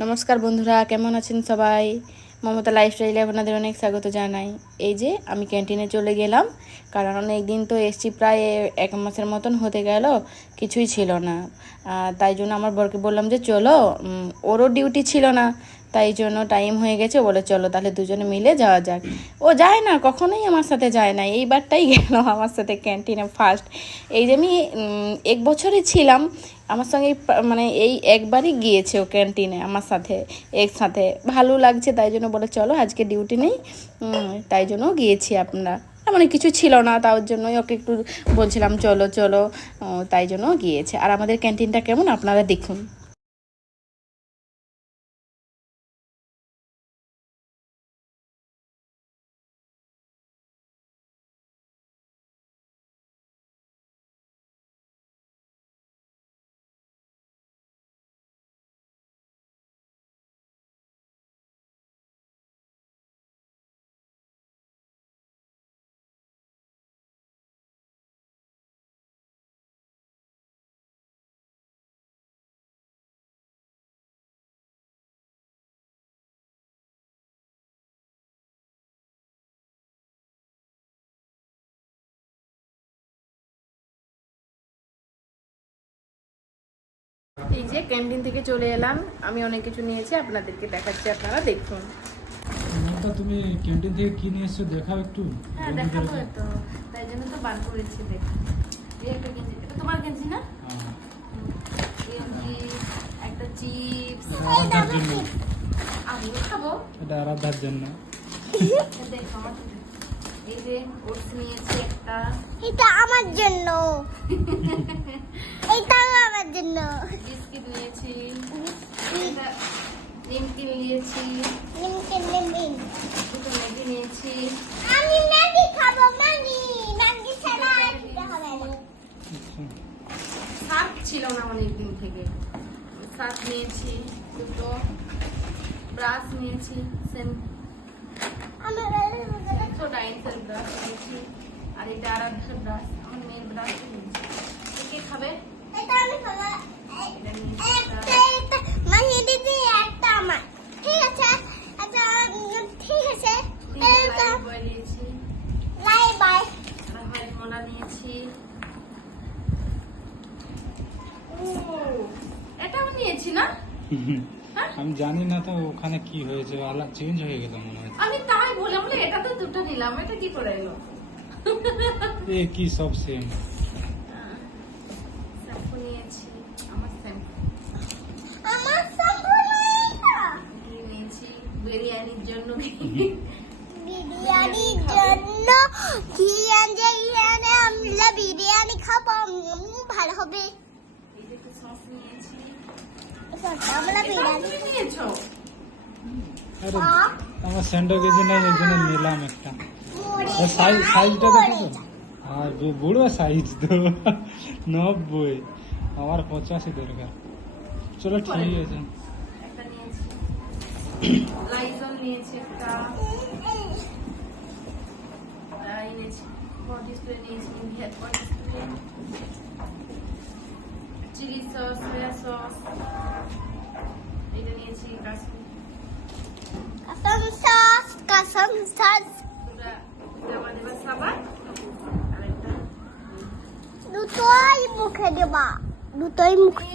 নমস্কার বন্ধুরা, কেমন আছেন সবাই? মমতা লাইফস্টাইলে আপনাদের অনেক স্বাগত জানাই। এই যে আমি ক্যান্টিনে চলে গেলাম, কারণ অনেক দিন তো এসছি, প্রায় 1 মাসের মতন হতে গেল, কিছুই ছিল না। তাই জন্য আমার বরকে বললাম যে চলো, ওরও ডিউটি ছিল না, তাই জন্য টাইম হয়ে গেছে, বলে চলো তাহলে দুজনে মিলে যাওয়া যাক। ও যায় না, কখনোই আমার সাথে যায় না, এইবারটাই গেল আমার সাথে ক্যান্টিনে ফার্স্ট। এই যে আমি 1 বছরই ছিলাম, আমার সঙ্গে মানে এই একবারই গিয়েছে ও ক্যান্টিনে আমার সাথে একসাথে। ভালো লাগছে, তাই জন্য বলে চলো আজকে ডিউটি নেই, তাই জন্য গিয়েছি। আপনারা মানে কিছু ছিল না, তার জন্যই ওকে একটু বলছিলাম চলো চলো, তাই জন্য গিয়েছে। আর আমাদের ক্যান্টিনটা কেমন আপনারা দেখুন। এই যে ক্যান্টিন থেকে চলে এলাম, আমি অনেক কিছু নিয়েছি, আপনাদেরকে দেখাচ্ছি, আপনারা দেখুন। মমতা, তুমি ক্যান্টিন থেকে কি নিয়ে এসছো দেখাও একটু। হ্যাঁ দেখাবো তো, তাই জন্য তো বার করেছি। দেখুন, এই একটা গেঞ্জি, এটা তোমার গেঞ্জি না? গেঞ্জি, একটা চিপস, আমিও খাবো। এটা আরাধ্যার জন্য। দেখো আমার, এই যে ওটস নিয়েছি একটা, এটা আমার জন্য। এটাও আমার জন্য। বিস্কিট নিয়েছি, এটা নিমকি নিয়েছি, নিম। দুটো ম্যাগি নিয়েছি। আমি ম্যাগি খাবো, ম্যাগি ছাড়া আর খেতে হবে না। শাক ছিল না অনেকদিন থেকে, শাক নিয়েছি, দুটো ব্রাশ নিয়েছি, তো ডাইনসেল ব্রাশ নিয়েছি, আর এটা আরাধ্যার ব্রাশ, আমার মেয়ের ব্রাশ নিয়েছি। কে খাবে? এটা আমি খাবো। এটা নিয়েছি একটা মাহি দিদি, একটা আমার। ঠিক আছে, একটা ঠিক আছে। এটা বই নিয়েছি, লাই বাই। মোনা নিয়েছি, এটাও নিয়েছি না? আমি জানি না তো ওখানে কি হয়েছে, আলাদা চেঞ্জ হয়ে গেল মনে হয়। আমি তাই বললাম, এটা তো দুটো নিলাম, এটা কি করে এলো? এ কি সব সেম। শ্যাম্পু নিয়েছি, আমার শ্যাম্পু আমার সম্পূর্ণ নিয়েছি, বিরিয়ানির জন্য বিরিয়ানির জন্য আমরা বিরিয়ানি খাবো, ভালো হবে। এই যে একটু সস নিয়েছি। আমরা বিরিয়ানি তুমি নিয়েছো? আরে আমার সেন্টার কেজি নেই, ওই জন্য নিলাম একটা। সাইজটা দেখো তো, আর বুড়ো সাইজ তো 90, আমার 85 দরকার। চলো ঠিক আছে। একটা নিয়েছি, লাইজল নিয়েছি একটা, নিয়েছি বডি স্প্রে নিয়েছি, hair body spray, chilli sauce, soya sauce, এটা নিয়েছি, কাসম সস জামা দেবার সাবান, আর একটা দুটোই মুখে দেবা, দুটোই মুখে।